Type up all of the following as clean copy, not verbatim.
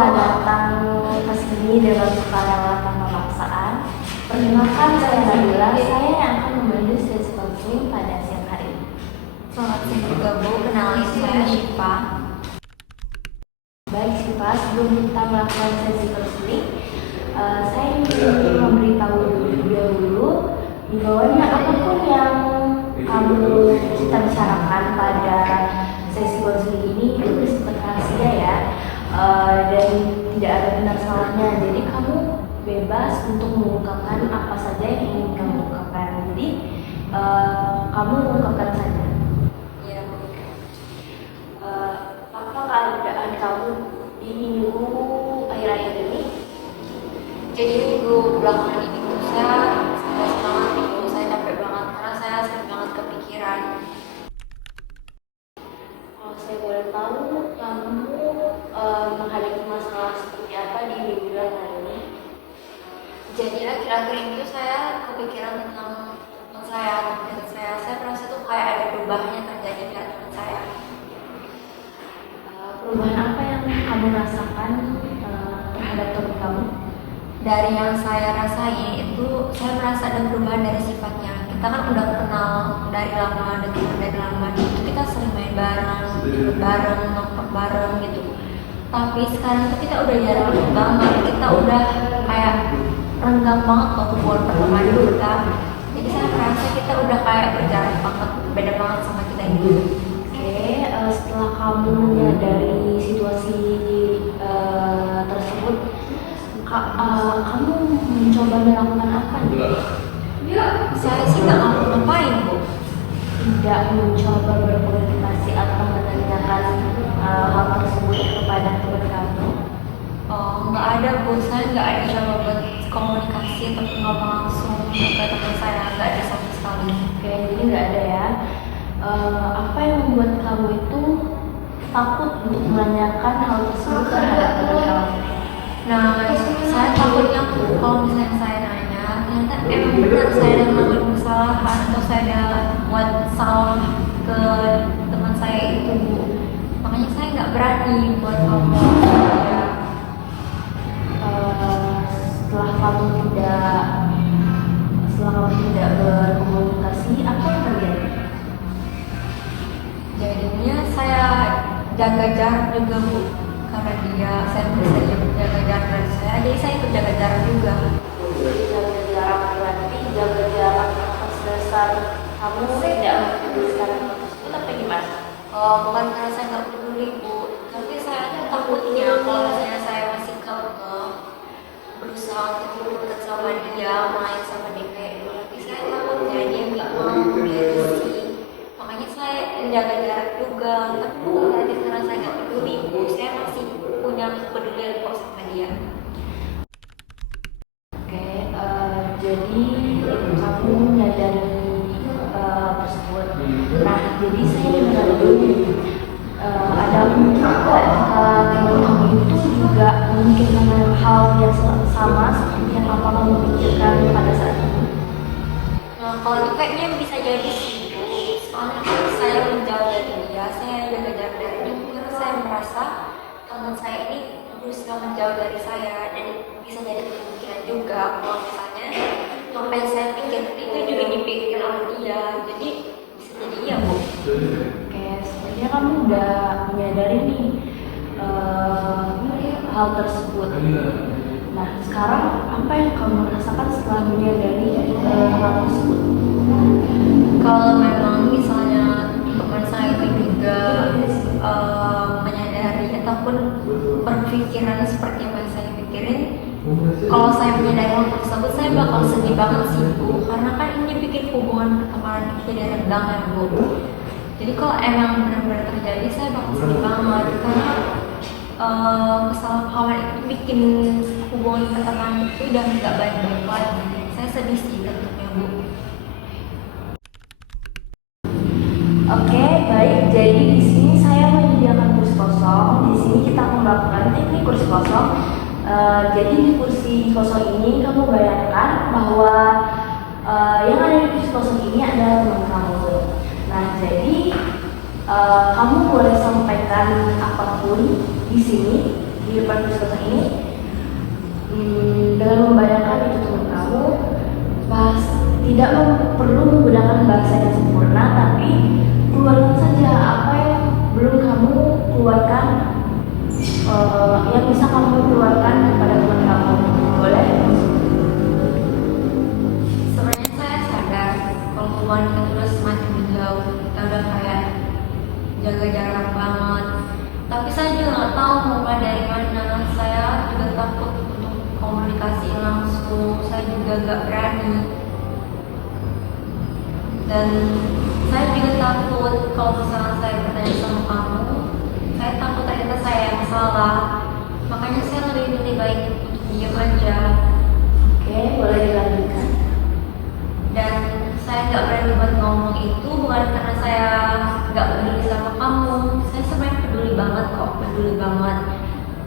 telah datang ke sini dengan sukarela tanpa paksaan. Perkenalkan, saya Nabila. Saya yang akan membantu sesi counseling pada siang hari ini. Selamat siang juga Bu, kenalin saya Syifa. Baik Syifa, sebelum kita melakukan sesi counseling, saya ingin memberitahu dulu bahwa apapun yang kita bicarakan pada sesi counseling ini itu bersifat rahasia ya, dan tidak ada benar salahnya. Jadi kamu bebas untuk mengungkapkan apa saja yang ingin kamu ungkapkan. Jadi kamu ungkapkan saja. Iya Bu. Apa keadaan kamu di minggu akhir-akhir ini? Jadi minggu belakangan ini tuh saya stres banget Bu, saya capek banget karena saya sering banget kepikiran. Kalau saya boleh tahu, kamu menghadapi masalah seperti apa di minggu belakangan ini? Jadi akhir-akhir ini tuh saya kepikiran tentang teman saya, teman saya. Saya merasa tuh kayak ada perubahannya terjadi di teman saya. Perubahan apa yang kamu rasakan terhadap teman kamu? Dari yang saya rasain itu saya merasa ada perubahan dari sifatnya. Kita kan udah kenal dari lama, dari lama itu kita sering main bareng, ikut bareng, nongkrong bareng gitu. Tapi sekarang tuh kita udah jarang banget, kita udah kayak renggang banget loh hubungan pertemanan kita. Jadi saya merasa kita udah kayak berjarak banget, beda banget sama kita ini. Oke, setelah kamu menyadari situasi tersebut, kamu mencoba melakukan apa nih? Saya sih nggak ngapa-ngapain Bu. Tidak mencoba berkomunikasi atau menanyakan hal tersebut kepada teman kamu? Oh, nggak ada Bu, saya nggak ada coba buat komunikasi atau ngomong langsung ke teman saya, nggak ada sama sekali. Oke, jadi nggak ada ya. Apa yang membuat kamu itu takut untuk menanyakan hal tersebut terhadap teman kamu? Nah, saya takutnya kalau misalnya saya nanya, ternyata emang benar saya ada melakukan kesalahan atau saya ada buat salah ke teman saya itu Bu. Makanya saya nggak berani buat ngomong ya. Setelah kamu tidak berkomunikasi, apa yang terjadi? Jadinya saya jaga jarak juga Bu, karena saya bisa jaga jarak dari saya, jadi saya ikut jaga jarak juga. Jadi jaga jarak berarti jaga jarak atas dasar kamu tidak mempedulikan hal tersebut atau gimana? Bukan karena saya nggak peduli Bu, tapi saya tuh takutnya kalau misalnya saya masih berusaha untuk dekat sama dia, main sama dia kayak dulu, tapi saya takutnya dia nggak mau dia risih. Makanya saya menjaga jarak juga, tapi bukan berarti karena saya nggak peduli Bu, saya masih punya kepedulian kok sama dia. Oke, jadi kamu menyadari tersebut. Nah, jadi saya ingin bertanya dulu, ada mungkin nggak jika teman kamu itu juga memikirkan hal yang sama seperti yang apa kamu pikirkan pada saat itu? Nah, kalau itu kayaknya bisa jadi sih Bu, soalnya kan saya menjauh dari dia, saya jaga jarak dari dia karena saya merasa teman saya ini berusaha menjauh dari saya, dan bisa jadi kemungkinan juga kalau misalnya apa yang saya pikir itu juga dipikir oleh dia, jadi bisa jadi iya Bu. Oke, sebenarnya kamu udah menyadari nih hal tersebut. Nah, sekarang apa yang kamu rasakan setelah menyadari hal tersebut? Kalau memang misalnya teman saya itu juga menyadari ataupun berpikiran seperti yang saya pikirin, kalau saya menyadari hal tersebut saya bakal sedih banget sih Bu, karena kan ini bikin hubungan pertemanan kita jadi renggang ya Bu. Jadi kalau emang benar-benar terjadi saya bakal sedih banget, karena kesalahpahaman itu bikin hubungan pertemanan itu udah nggak baik-baik lagi. Saya sedih sih tentunya Bu. Oke, baik. Jadi di sini saya menyediakan kursi kosong. Di sini kita akan melakukan teknik kursi kosong. Jadi di kursi kosong ini kamu bayangkan bahwa yang ada di kursi kosong ini adalah teman kamu. Nah, jadi kamu boleh sampaikan apapun di sini di depan kursi kosong nggak berani. Dan saya juga takut kalau misalnya saya bertanya sama kamu, saya takut ternyata saya yang salah. Makanya saya lebih baik untuk diam aja. Oke, boleh dilanjutkan. Dan saya nggak berani buat ngomong itu bukan karena saya nggak peduli sama kamu. Saya sebenarnya peduli banget kok, peduli banget.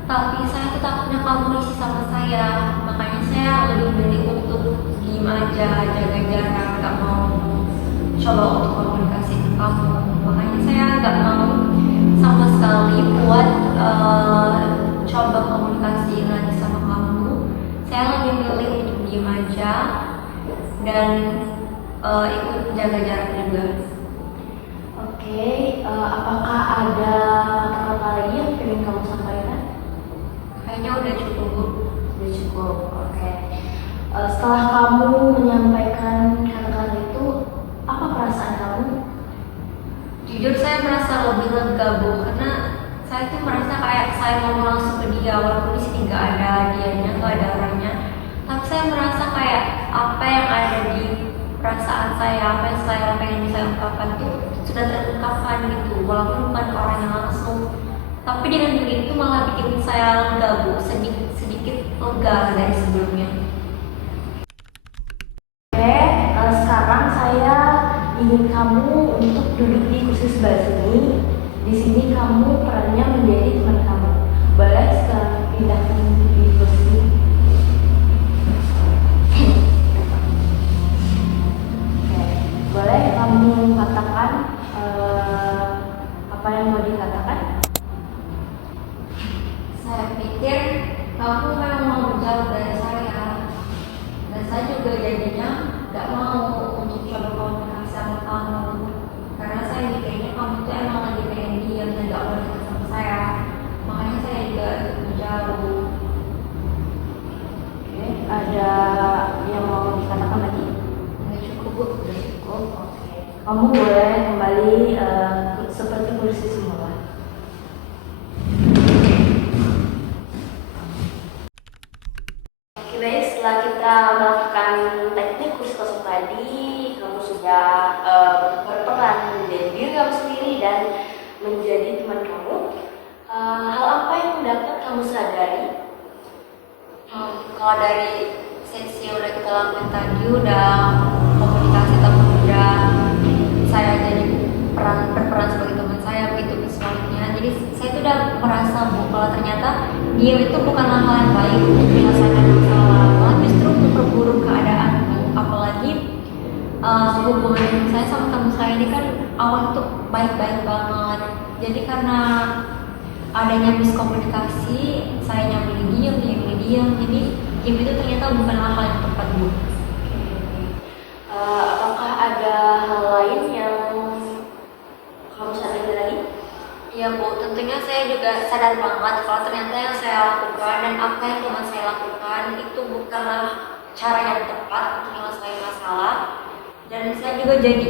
Tapi saya tuh takutnya kamu risih sama saya. Makanya saya lebih milih untuk diem aja, jaga jarak, nggak mau coba untuk komunikasi ke kamu. Makanya saya nggak mau sama sekali buat coba komunikasi lagi sama kamu. Saya lebih milih untuk diem aja dan ikut jaga jarak juga. Oke, apakah ada kata-kata lagi yang ingin kamu sampaikan? Kayaknya udah cukup, Bu. Sudah cukup, oke. Setelah kamu menyampaikan kata-kata itu, apa perasaan kamu? Jujur saya merasa lebih lega, Bu, karena saya tuh merasa kayak saya ngomong langsung ke dia walaupun di sini nggak ada dianya, nggak ada orangnya. Tapi saya merasa kayak apa yang ada di perasaan saya, apa yang saya pengen saya ungkapkan tuh sudah terungkapkan gitu, walaupun bukan orangnya langsung. Tapi dengan begitu malah bikin saya lega, Bu, sedikit lega dari sebelumnya. Oke, sekarang saya ingin kamu untuk duduk di kursi sebelah sini. Di sini kamu perannya menjadi teman kamu. Boleh sekarang pindah di kursi. Oke, boleh kamu katakan apa yang mau dikatakan? Saya pikir kamu memang mau menjauh dari saya, dan saya juga jadinya gak mau untuk coba komunikasi sama kamu, karena saya mikirnya kamu tuh emang lagi pengen diam dan gak mau dekat sama saya. Makanya saya juga ikut menjauh. Oke, ada yang mau dikatakan lagi? Udah cukup, Bu. Udah cukup. Oke, kamu boleh kembali seperti kursi semula. Oke, baik, setelah kita melakukan teknik kursi kosong tadi, kamu sudah berperan menjadi diri kamu sendiri dan menjadi teman kamu. Hal apa yang dapat kamu sadari? Kalau dari sesi yang udah kita lakuin tadi, udah komunikasi tapi udah saya jadi berperan sebagai teman saya, begitu sebaliknya. Jadi saya tuh udah merasa, Bu, kalau ternyata dia itu bukanlah hal yang baik untuk menyelesaikan masalah, malah justru memperburuk keadaan, Bu. Apalagi hubungan saya sama teman saya ini kan awal tuh baik-baik banget. Jadi karena adanya miskomunikasi, saya nyambil diam, jadi diam itu ternyata bukanlah hal yang tepat, Bu. Apakah ada hal lain yang kamu sadari lagi? Iya, Bu, tentunya saya juga sadar banget kalau ternyata yang saya lakukan dan apa yang teman saya lakukan itu bukanlah cara yang tepat untuk menyelesaikan masalah. Dan saya juga jadi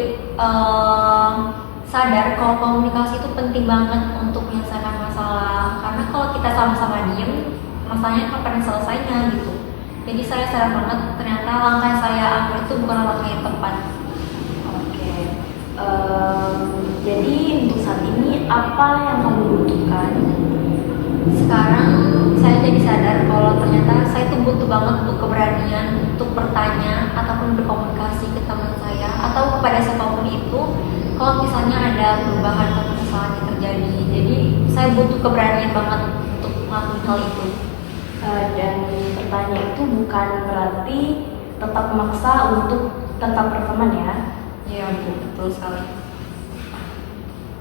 sadar kalau komunikasi itu penting banget untuk menyelesaikan masalah. Karena kalau kita sama-sama diem, masalahnya kapan selesainya gitu. Jadi saya sadar banget ternyata langkah yang saya ambil itu bukanlah langkah yang tepat. Oke. Jadi untuk saat ini apa yang kamu butuhkan? Sekarang saya jadi sadar kalau ternyata saya tuh butuh banget keberanian untuk bertanya ataupun berkomunikasi ke teman saya atau kepada siapapun itu kalau misalnya ada perubahan atau kesalahan yang terjadi. Jadi saya butuh keberanian banget untuk melakukan hal itu. Dan bertanya itu bukan berarti tetap memaksa untuk tetap berteman ya? Iya, Bu, betul sekali.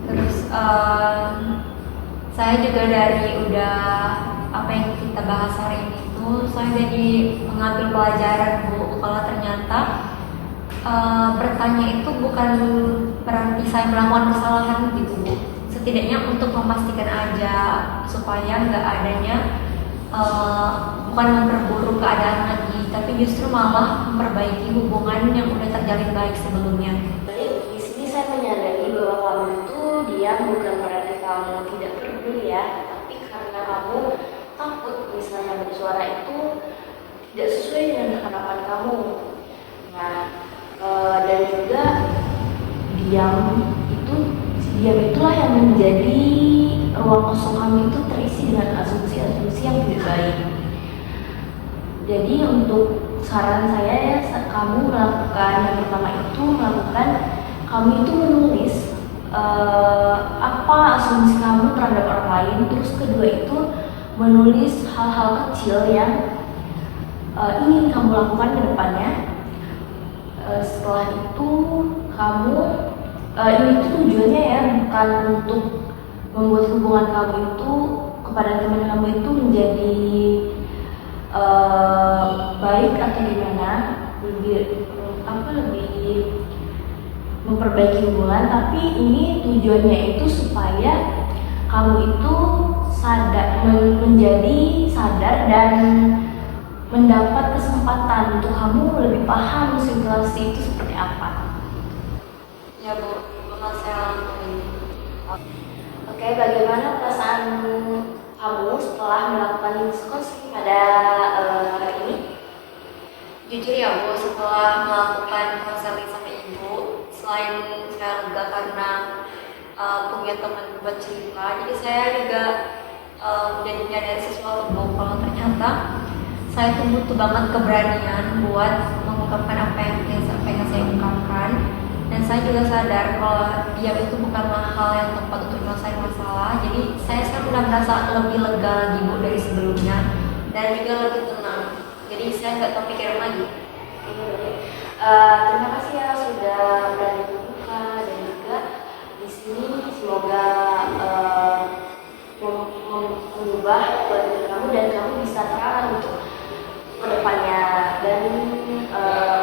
Terus saya juga dari udah apa yang kita bahas hari ini tuh saya jadi mengambil pelajaran, Bu, kalau ternyata bertanya itu bukan berarti saya melakukan kesalahan gitu, Bu. Setidaknya untuk memastikan aja supaya nggak adanya bukan memperburuk keadaan lagi, tapi justru malah memperbaiki hubungan yang udah terjalin baik sebelumnya. Baik, di sini saya menyadari bahwa kamu itu diam bukan berarti kamu tidak peduli ya, tapi karena kamu takut misalnya bersuara itu tidak sesuai dengan harapan kamu. Nah, dan juga diam itu diam itulah yang menjadi ruang kosong kamu itu terisi dengan asumsi-asumsi yang tidak baik. Jadi untuk saran saya ya, saat kamu melakukan yang pertama itu kamu itu menulis apa asumsi kamu terhadap orang lain. Terus kedua itu menulis hal-hal kecil yang ingin kamu lakukan ke depannya. Setelah itu kamu ini tuh tujuannya ya bukan untuk membuat hubungan kamu itu kepada teman kamu itu menjadi baik atau gimana, lebih memperbaiki hubungan, tapi ini tujuannya itu supaya kamu itu menjadi sadar dan mendapat kesempatan untuk kamu lebih paham situasi itu seperti apa. Ya Bu, bakal saya lakuin. Oke, bagaimana perasaan kamu setelah melakukan diskusi pada hari ini? Jujur ya Bu, setelah melakukan konseling sama Ibu, selain saya lega karena punya teman buat cerita, jadi saya juga jadi menyadari sesuatu Bu, kalau ternyata saya tuh butuh banget keberanian buat mengungkapkan apa yang pengen saya ungkapkan. Dan saya juga sadar kalau diam itu bukanlah hal yang tepat untuk menyelesaikan masalah. Jadi saya sekarang udah merasa lebih lega lagi Bu dari sebelumnya, dan juga lebih tenang. Jadi saya nggak kepikiran lagi. Terima kasih ya sudah berani terbuka, dan juga di sini semoga mengubah pola kamu dan kamu bisa terarah untuk kedepannya, dan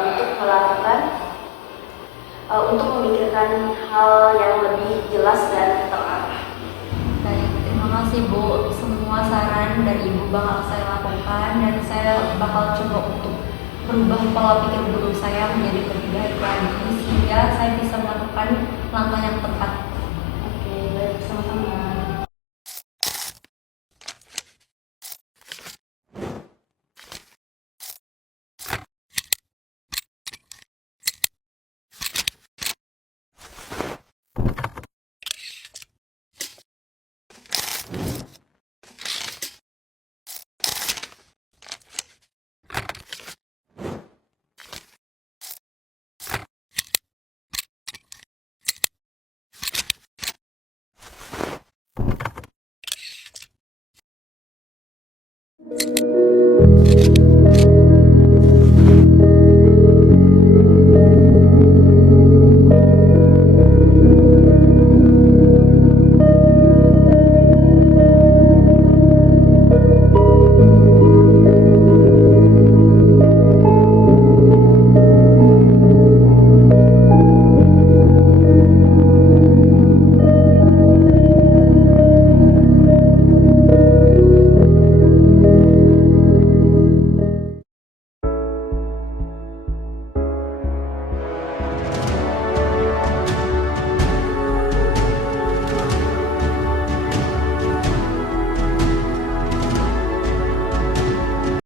untuk melakukan untuk memikirkan hal yang lebih jelas dan terarah. Baik, terima kasih Bu. Semua saran dari Ibu bakal saya lakukan, dan saya bakal coba untuk merubah pola pikir buruk saya menjadi lebih baik lagi, sehingga saya bisa melakukan langkah yang tepat. Oke, baik, sama-sama.